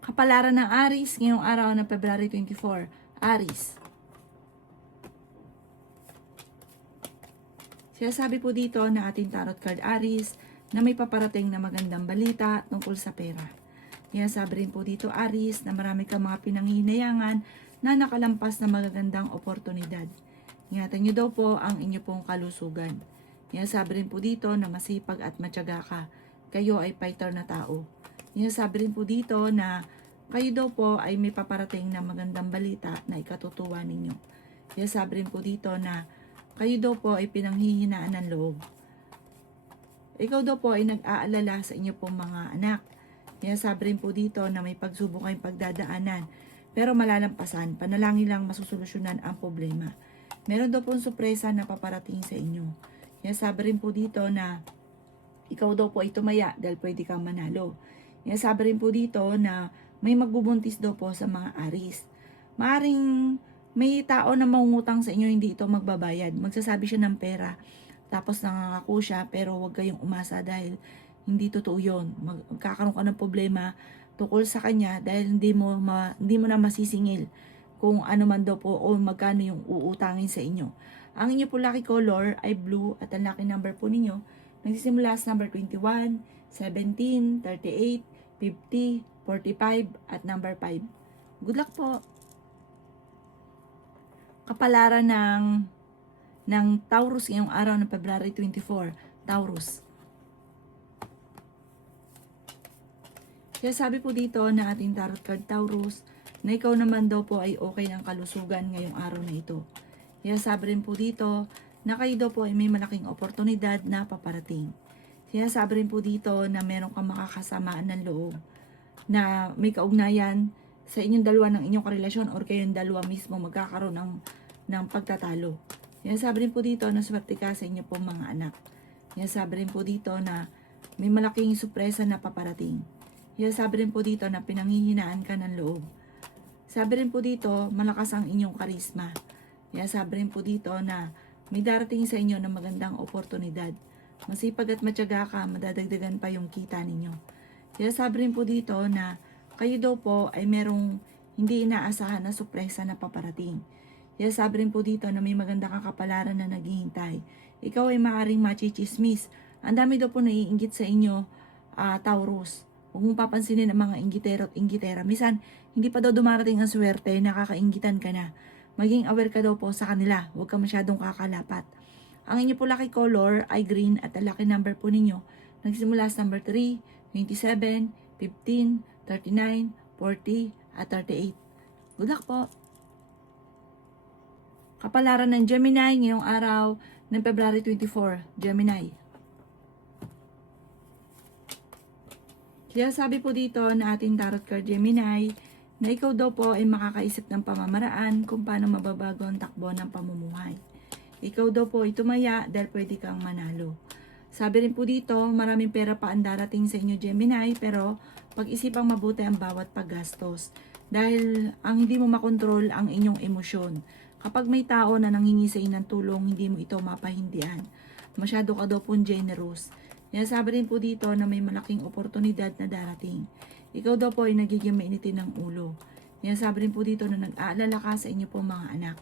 Kapalaran ng Aries ngayong araw ng February 24. Aries. Sinasabi po dito na ating tarot card Aries na may paparating na magandang balita tungkol sa pera. Sinasabi rin po dito Aries na marami kang mga pinanghihinayangan na nakalampas na magagandang oportunidad. Ingatan nyo daw po ang inyo pong kalusugan. Sinasabi rin po dito na masipag at matyaga ka. Kayo ay fighter na tao. Sinasabi rin po dito na kayo daw po ay may paparating na magandang balita na ikatutuwa ninyo. Sinasabi rin po dito na kayo daw po ay pinanghihinaan ng loob. Ikaw daw po ay nag-aalala sa inyo pong mga anak. Sinasabi rin po dito na may pagsubok kayong pagdadaanan pero malalampasan, panalangin lang masusolusyonan ang problema. Meron daw pong sorpresa na paparating sa inyo. Sinasabi rin po dito na ikaw daw po ay tumaya dahil pwede kang manalo. Sinasabi rin po dito na may magbubuntis daw po sa mga Aries. Maaring may tao na mangungutang sa inyo, hindi ito magbabayad. Magsasabi siya ng pera, tapos nangangako siya, pero huwag kayong umasa dahil hindi totoo yun. Magkakaroon ka ng problema tungkol sa kanya dahil hindi mo na masisingil kung ano man daw po o magkano yung uutangin sa inyo. Ang inyo po lucky color ay blue at ang lucky number po ninyo nagsisimula sa number 21, 17, 38, 50, 45 at number 5. Good luck po. Kapalaran ng Taurus ngayong araw ng February 24. Taurus. Kaya sabi po dito na ating tarot card Taurus na ikaw naman daw po ay okay ng kalusugan ngayong araw na ito. Kaya sabi rin po dito na kayo daw po ay may malaking oportunidad na paparating. Kaya sabi rin po dito na meron kang makakasamaan ng loob na may kaugnayan sa inyong dalawa ng inyong karelasyon or kayong dalawa mismo magkakaroon ng pagtatalo. Kaya sabi rin po dito na swerte ka sa inyo pong mga anak. Kaya sabi rin po dito na may malaking sorpresa na paparating. Kaya sabi rin po dito na pinanghihinaan ka ng loob. Sabi rin po dito, malakas ang inyong karisma. Kaya sabi rin po dito na may darating sa inyo ng magandang oportunidad. Masipag at matyaga ka, madadagdagan pa yung kita ninyo. Kaya sabi rin po dito na kayo daw po ay merong hindi inaasahan na sorpresa na paparating. Kaya sabi rin po dito na may magandang kakapalaran na naghihintay. Ikaw ay maaaring machichismis. Ang dami daw po naiinggit sa inyo, Taurus. Huwag mong papansinin ang mga inggitero at inggitera. Minsan, hindi pa daw dumarating ang swerte, nakakainggitan ka na. Maging aware ka daw po sa kanila. Huwag ka masyadong kakalapat. Ang inyo po lucky color ay green at ang lucky number po ninyo nagsimula sa number 3, 27, 15, 39, 40, at 38. Good luck po! Kapalaran ng Gemini ngayong araw ng February 24. Gemini. Kaya sabi po dito na ating tarot card Gemini na ikaw daw po ay makakaisip ng pamamaraan kung paano mababago ang takbo ng pamumuhay. Ikaw daw po ay tumaya dahil pwede kang manalo. Sabi rin po dito, maraming pera pa ang darating sa inyo Gemini pero pag-isipang mabuti ang bawat paggastos. Dahil ang hindi mo makontrol ang inyong emosyon. Kapag may tao na nanghingi sa inyo ng tulong, hindi mo ito mapahindihan. Masyado ka daw po generous. Kaya sabi rin po dito na may malaking oportunidad na darating. Ikaw daw po ay nagiging mainitin ng ulo. Kaya sabi rin po dito na nag-aalala ka sa inyo po mga anak.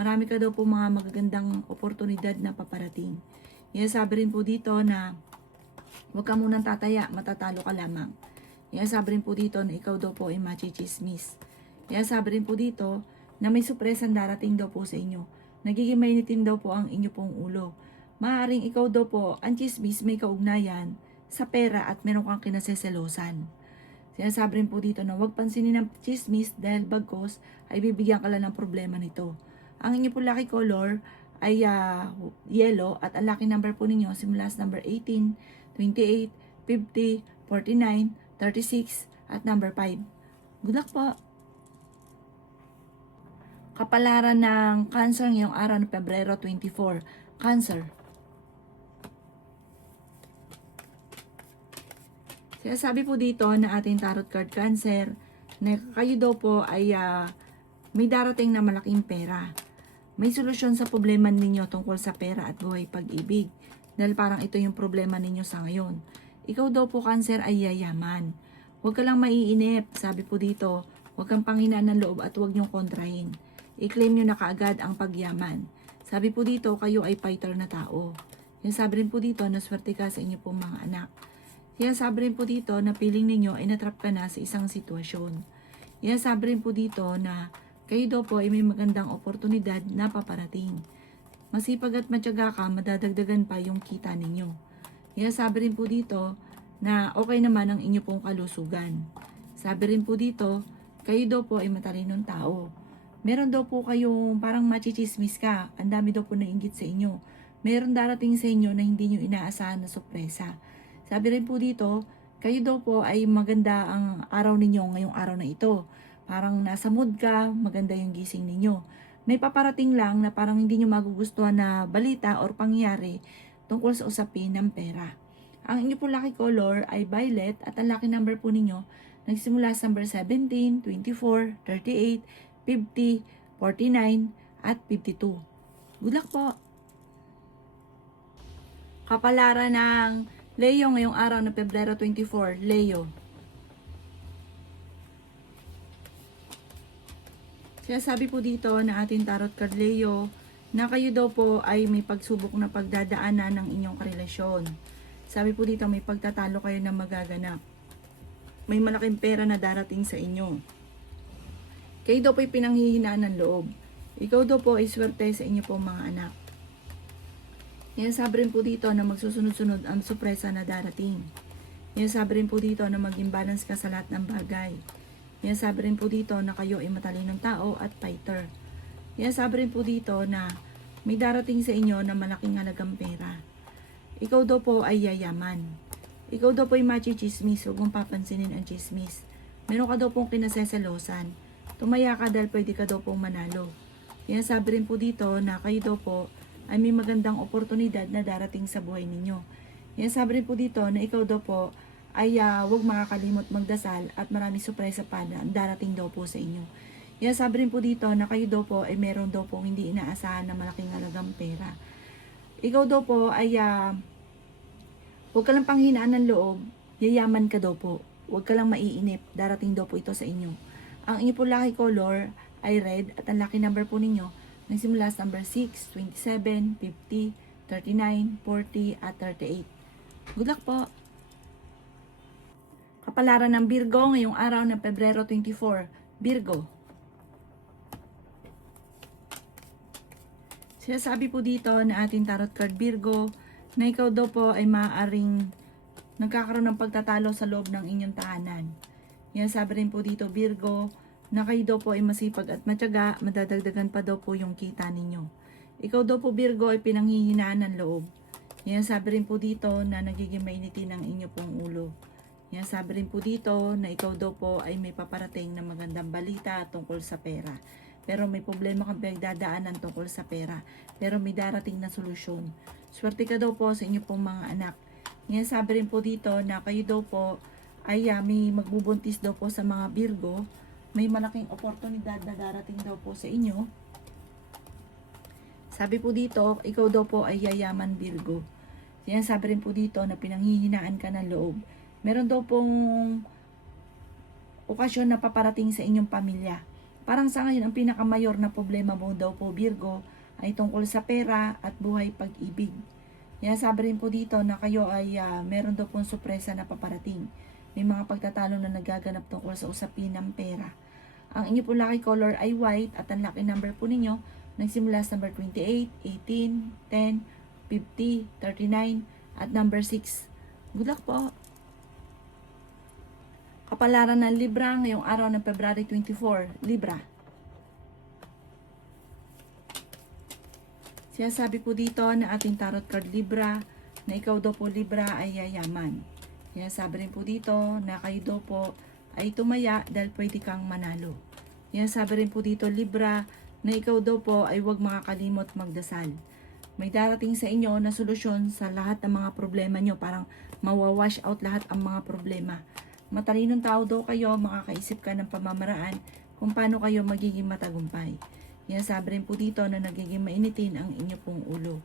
Marami ka daw po mga magagandang oportunidad na paparating. Kaya sabi rin po dito na huwag ka munang tataya, matatalo ka lamang. Kaya sabi rin po dito na ikaw daw po ay machichismis. Kaya sabi rin po dito na may surpresang darating daw po sa inyo. Nagiging mainitin daw po ang inyo pong ulo. Maaaring ikaw daw po, ang chismis may kaugnayan sa pera at meron kang kinaseselosan. Sinasabi rin po dito na huwag pansinin ng chismis dahil bagkos ay bibigyan ka lang ng problema nito. Ang inyo po lucky color ay yellow at ang lucky number po ninyo simula sa number 18, 28, 50, 49, 36 at number 5. Good luck po! Kapalaran ng Cancer ngayong araw ng Pebrero 24. Cancer. Kaya sabi po dito na ating tarot card Cancer na kayo daw po ay may darating na malaking pera. May solusyon sa problema ninyo tungkol sa pera at buhay pag-ibig. Dahil parang ito yung problema ninyo sa ngayon. Ikaw daw po Cancer ay yayaman. Huwag ka lang maiinip. Sabi po dito, huwag kang panghinaan ng loob at huwag niyong kontrahin. I-claim nyo na kaagad ang pagyaman. Sabi po dito, kayo ay fighter na tao. Yan sabi rin po dito na swerte ka sa inyo pong mga anak. Yan sabi rin po dito na feeling ninyo ay natrap ka na sa isang sitwasyon. Yan sabi rin po dito na kayo daw po ay may magandang oportunidad na paparating. Masipag at matyaga ka, madadagdagan pa yung kita ninyo. Yan sabi rin po dito na okay naman ang inyo pong kalusugan. Sabi rin po dito, kayo daw po ay matalinong tao. Meron daw po kayong parang machichismis ka, ang dami daw po nainggit sa inyo. Meron darating sa inyo na hindi nyo inaasahan na sorpresa. Sabi rin po dito, kayo daw po ay maganda ang araw ninyo ngayong araw na ito. Parang nasa mood ka, maganda yung gising ninyo. May paparating lang na parang hindi nyo magugustuhan na balita or pangyayari tungkol sa usapin ng pera. Ang inyo po lucky color ay violet at ang lucky number po ninyo nagsimula sa number 17, 24, 38, 50, 49, at 52. Good luck po! Kapalaran ng Leo ngayong araw na Pebrero 24, Leo. Kaya sabi po dito na ating tarot card Leo, na kayo daw po ay may pagsubok na pagdadaanan ng inyong karelasyon. Sabi po dito may pagtatalo kayo na magaganap. May malaking pera na darating sa inyo. Kayo daw po ay pinanghihinaan ng loob. Ikaw daw po ay swerte sa inyo pong mga anak. Yan sabi rin po dito na magsusunod-sunod ang sorpresa na darating. Yan sabi rin po dito na maging balance ka sa lahat ng bagay. Yan sabi rin po dito na kayo ay matalinong tao at fighter. Yan sabi rin po dito na may darating sa inyo na malaking halagang pera. Ikaw daw po ay yayaman. Ikaw daw po ay machichismis, huwag mong papansinin ang chismis. Meron ka daw pong kinaseselosan. Tumaya ka dahil pwede ka daw pong manalo. Yan sabi rin po dito na kayo daw po ay may magandang oportunidad na darating sa buhay ninyo. Yan sabi rin po dito na ikaw daw po ay huwag makakalimot magdasal at maraming sorpresa pa na darating daw po sa inyo. Yan sabi rin po dito na kayo daw po ay meron daw po hindi inaasahan na malaking halagang pera. Ikaw daw po ay huwag ka lang panghinaan ng loob, yayaman ka daw po. Huwag ka lang maiinip, darating daw po ito sa inyo. Ang inyo po lucky color ay red at ang lucky number po ninyo nagsimula sa number 6, 27, 50, 39, 40, at 38. Good luck po! Kapalaran ng Virgo ngayong araw ng Pebrero 24. Virgo. Sinasabi po dito na ating tarot card Virgo na ikaw daw po ay maaaring nagkakaroon ng pagtatalo sa loob ng inyong tahanan. Yan sabi rin po dito Virgo na kayo daw po ay masipag at matyaga, madadagdagan pa daw po yung kita ninyo. Ikaw daw po Virgo ay pinanghihinaan ng loob. Yan sabi rin po dito na nagiging mainitin ang inyo pong ulo. Yan sabi rin po dito na ikaw daw po ay may paparating na magandang balita tungkol sa pera. Pero may problema kang pinagdadaanan tungkol sa pera. Pero may darating na solusyon. Swerte ka daw po sa inyo pong mga anak. Yan sabi rin po dito na kayo daw po ay may magbubuntis daw po sa mga Virgo. May malaking oportunidad na darating daw po sa inyo. Sabi po dito, ikaw daw po ay yayaman Virgo. Yan sabi rin po dito na pinanghihinaan ka ng loob. Meron daw pong okasyon na paparating sa inyong pamilya. Parang sa ngayon, ang pinakamayor na problema mo daw po Virgo ay tungkol sa pera at buhay pag-ibig. Yan sabi rin po dito na kayo ay meron daw pong sorpresa na paparating. May mga pagtatalo na nagaganap tungkol sa usapin ng pera. Ang inyo po lucky color ay white at ang lucky number po ninyo nagsimula sa number 28, 18, 10, 50, 39 at number 6. Good luck po! Kapalaran ng Libra ngayong araw ng February 24, Libra. Sinasabi po dito na ating tarot card Libra na ikaw daw po Libra ay yayaman. Sabi rin po dito na kayo daw po ay tumaya dahil pwede kang manalo. Sabi rin po dito Libra na ikaw daw po ay huwag makakalimot magdasal. May darating sa inyo na solusyon sa lahat ng mga problema nyo. Parang mawawash out lahat ang mga problema. Matalinong tao daw kayo, makakaisip ka ng pamamaraan kung paano kayo magiging matagumpay. Sabi rin po dito na nagiging mainitin ang inyo pong ulo.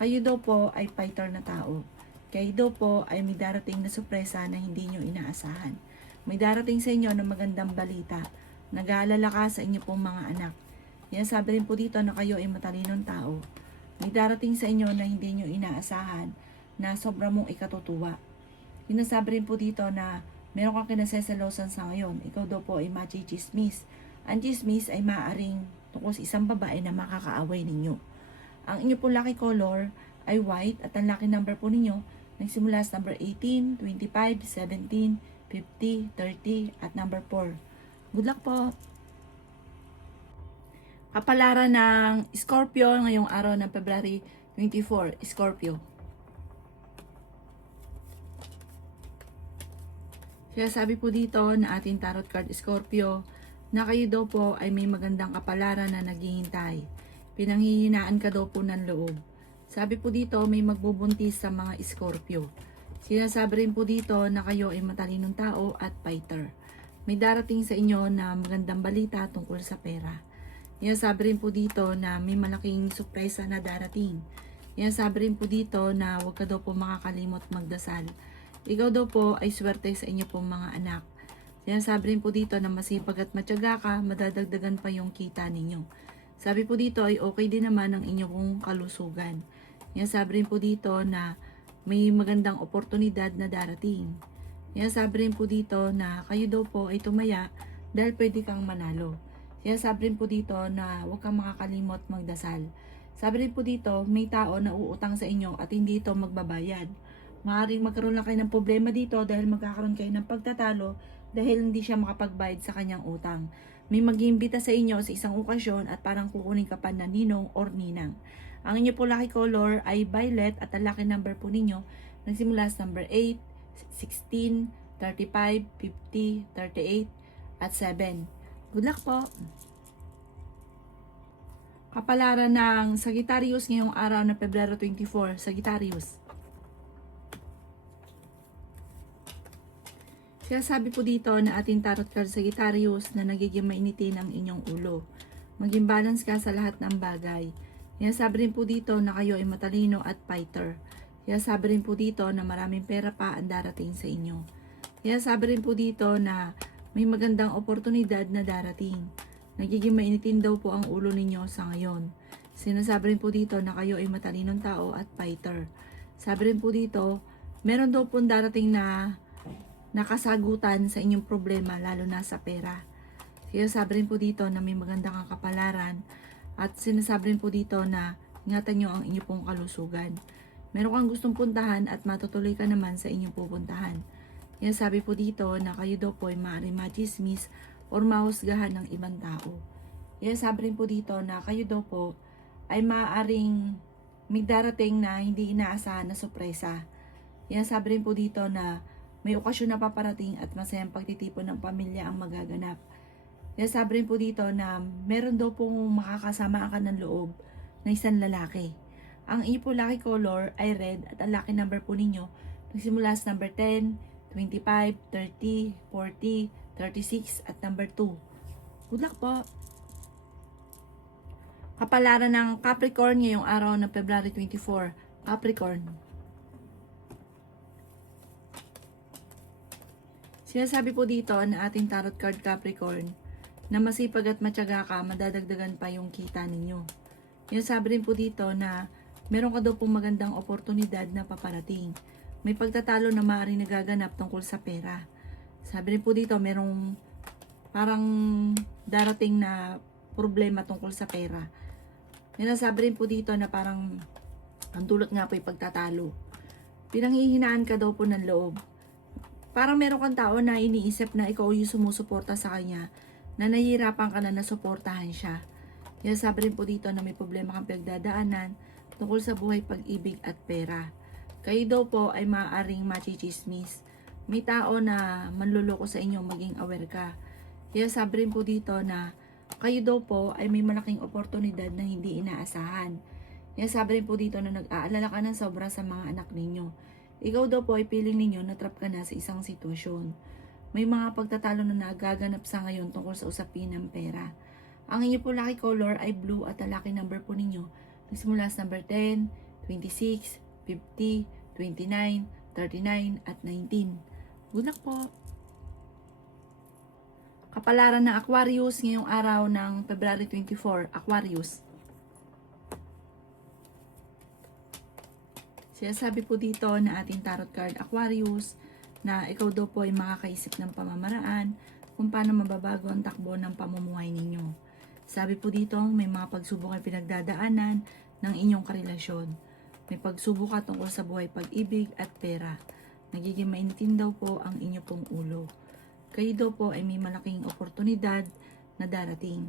Kayo daw po ay fighter na tao. Kayo daw po ay may darating na sorpresa na hindi nyo inaasahan. May darating sa inyo ng magandang balita. Nag-aalala ka sa inyo pong mga anak. Yan sabi rin po dito na kayo ay matalinong tao. May darating sa inyo na hindi nyo inaasahan na sobra mong ikatutuwa. Sinasabi rin po dito na meron kang kinasesalosan sa ngayon. Ikaw daw po ay machichismis. Ang chismis ay maaaring tungkol sa isang babae na makakaaway ninyo. Ang inyo po lucky color ay white at ang lucky number po ninyo nagsimula sa number 18, 25, 17, 50, 30 at number 4. Good luck po! Kapalaran ng Scorpio ngayong araw ng February 24, Scorpio. Kaya sabi po dito na ating tarot card Scorpio na kayo daw po ay may magandang kapalaran na naghihintay. Pinanghihinaan ka daw po ng loob. Sabi po dito may magbubuntis sa mga Scorpio. Sinasabi rin po dito na kayo ay matalinong tao at fighter. May darating sa inyo na magandang balita tungkol sa pera. Sinasabi rin po dito na may malaking sorpresa na darating. Sinasabi rin po dito na huwag ka daw po makakalimot magdasal. Ikaw daw po ay swerte sa inyo pong mga anak. Sinasabi rin po dito na masipag at matyaga ka, madadagdagan pa yung kita ninyo. Sabi po dito ay okay din naman ang inyong kalusugan. Sinasabi rin po dito na may magandang oportunidad na darating. Sinasabi rin po dito na kayo daw po ay tumaya dahil pwede kang manalo. Sinasabi rin po dito na huwag kang makakalimot magdasal. Sabi rin po dito may tao na uutang sa inyo at hindi ito magbabayad. Maaaring magkaroon lang kayo ng problema dito dahil magkakaroon kayo ng pagtatalo dahil hindi siya makapagbayad sa kanyang utang. May mag-iimbita sa inyo sa isang okasyon at parang kukunin ka pa na ninong or ninang. Ang inyo po lucky color ay violet at ang lucky number po ninyo nagsimula sa number 8, 16, 35, 50, 38 at 7. Good luck po! Kapalaran ng Sagittarius ngayong araw ng Pebrero 24, Sagittarius. Kaya sabi po dito na ating tarot card Sagittarius na nagiging mainitin ang inyong ulo. Maging balance ka sa lahat ng bagay. Kaya sabi rin po dito na kayo ay matalino at fighter. Kaya sabi rin po dito na maraming pera pa ang darating sa inyo. Kaya sabi rin po dito na may magandang oportunidad na darating. Nagiging mainitin daw po ang ulo ninyo sa ngayon. Sinasabi rin po dito na kayo ay matalinong tao at fighter. Sabi rin po dito, meron daw po darating na nakasagutan sa inyong problema lalo na sa pera. Kaya sabi rin po dito na may magandang kapalaran at sinasabi rin po dito na ingatan nyo ang inyong pong kalusugan. Meron kang gustong puntahan at matutuloy ka naman sa inyong pupuntahan. Kaya sabi po dito na kayo daw po ay maaaring machismis or mahusgahan ng ibang tao. Kaya sabi rin po dito na kayo daw po ay maaaring may darating na hindi inaasahan na sorpresa. Kaya sabi rin po dito na may okasyon na paparating at masayang pagtitipon ng pamilya ang magaganap. Kaya sabi rin po dito na meron daw pong makakasama ka ng loob na isang lalaki. Ang inyo po lucky color ay red at ang lucky number po ninyo nagsimula sa number 10, 25, 30, 40, 36 at number 2. Good luck po! Kapalaran ng Capricorn ngayong araw ng February 24, Capricorn. Sinasabi po dito na ating tarot card Capricorn na masipag at matyaga ka, madadagdagan pa yung kita ninyo. Sinasabi rin po dito na meron ka daw pong magandang oportunidad na paparating. May pagtatalo na maaaring nagaganap tungkol sa pera. Sabi rin po dito merong parang darating na problema tungkol sa pera. Sinasabi rin po dito na parang ang dulot nga po yung pagtatalo. Pinanghihinaan ka daw po ng loob. Parang meron kang tao na iniisip na ikaw yung sumusuporta sa kanya, na nahihirapan ka na nasuportahan siya. Kaya sabi rin po dito na may problema kang pinagdadaanan tungkol sa buhay, pag-ibig at pera. Kayo daw po ay maaaring machichismis. May tao na manluloko sa inyo, maging aware ka. Kaya sabi rin po dito na kayo daw po ay may malaking oportunidad na hindi inaasahan. Kaya sabi rin po dito na nag-aalala ka ng sobra sa mga anak ninyo. Ikaw daw po ay feeling ninyo na trap ka na sa isang sitwasyon. May mga pagtatalo na nagaganap sa ngayon tungkol sa usapin ng pera. Ang inyo po lucky color ay blue at ang lucky number po ninyo nagsimula sa number 10, 26, 50, 29, 39 at 19. Good luck po! Kapalaran ng Aquarius ngayong araw ng February 24, Aquarius. Sinasabi po dito na ating tarot card Aquarius na ikaw daw po ay makakaisip ng pamamaraan kung paano mababago ang takbo ng pamumuhay ninyo. Sabi po dito may mga pagsubok ay pinagdadaanan ng inyong karelasyon. May pagsubok ka tungkol sa buhay, pag-ibig at pera. Nagiging mainitin daw po ang inyo pong ulo. Kayo daw po ay may malaking oportunidad na darating.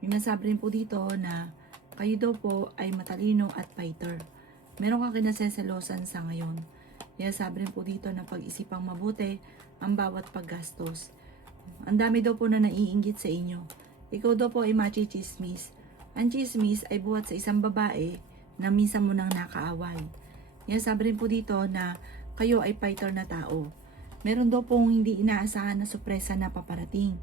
May nasabi rin po dito na kayo daw po ay matalino at fighter. Meron kang kinaseselosan sa ngayon. Kaya sabi rin po dito na pag-isipang mabuti ang bawat paggastos. Ang dami daw po na naiinggit sa inyo. Ikaw daw po ay machi-chismis. Ang chismis ay buhat sa isang babae na minsan mo nang nakaaway. Kaya sabi rin po dito na kayo ay fighter na tao. Meron daw pong hindi inaasahan na sorpresa na paparating.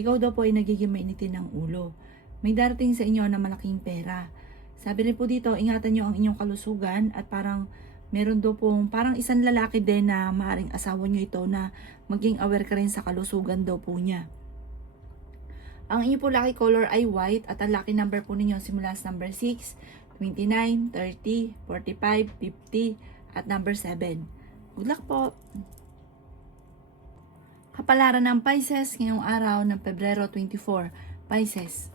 Ikaw daw po ay nagiging mainitin ng ulo. May darating sa inyo na malaking pera. Sabi rin po dito, ingatan nyo ang inyong kalusugan at parang meron daw pong parang isang lalaki din na maaaring asawa nyo ito na maging aware ka rin sa kalusugan daw po niya. Ang inyo po lucky color ay white at ang lucky number po ninyo simula sa number 6, 29, 30, 45, 50 at number 7. Good luck po! Kapalaran ng Pisces ngayong araw ng Pebrero 24, Pisces.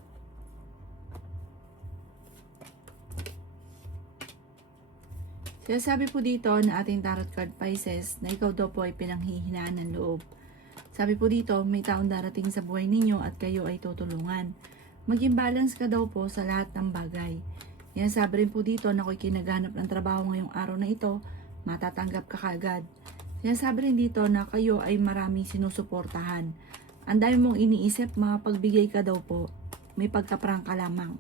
Sabi po dito na ating tarot card Pisces na ikaw daw po ay pinanghihinaan ng loob. Sabi po dito, may taong darating sa buhay ninyo at kayo ay tutulungan. Maging balance ka daw po sa lahat ng bagay. Yan sabi rin po dito na ako'y kinaghanap ng trabaho ngayong araw na ito, matatanggap ka kaagad. Yan sabi rin dito na kayo ay maraming sinusuportahan. Ang dami mong iniisip, makapagbigay ka daw po. May pagkaprang ka lamang.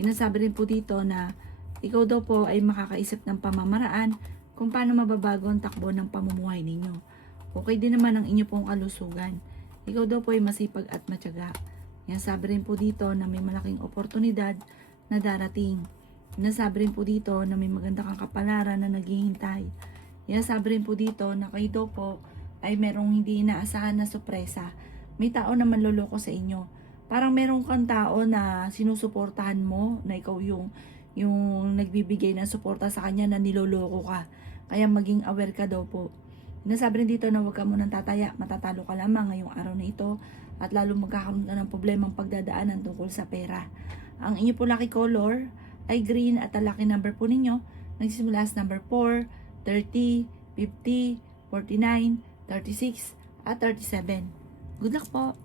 Yan sabi rin po dito na ikaw daw po ay makakaisip ng pamamaraan kung paano mababago ang takbo ng pamumuhay ninyo. Okay din naman ang inyo pong kalusugan. Ikaw daw po ay masipag at matyaga. Yan sabi rin po dito na may malaking oportunidad na darating. Yan sabi rin po dito na may maganda kang kapalaran na naghihintay. Yan sabi rin po dito na kayo daw po ay merong hindi inaasahan na sorpresa. May tao na manloloko sa inyo. Parang merong kang tao na sinusuportahan mo na ikaw yung nagbibigay ng suporta sa kanya na niloloko ka. Kaya maging aware ka daw po. Nasabi rin dito na huwag ka munang tataya, matatalo ka lamang ngayong araw na ito at lalo magkakaroon ka ng problemang pagdadaanan tungkol sa pera. Ang inyo po lucky color ay green at ang lucky number po ninyo nagsisimula sa number 4, 30, 50, 49, 36 at 37. Good luck po!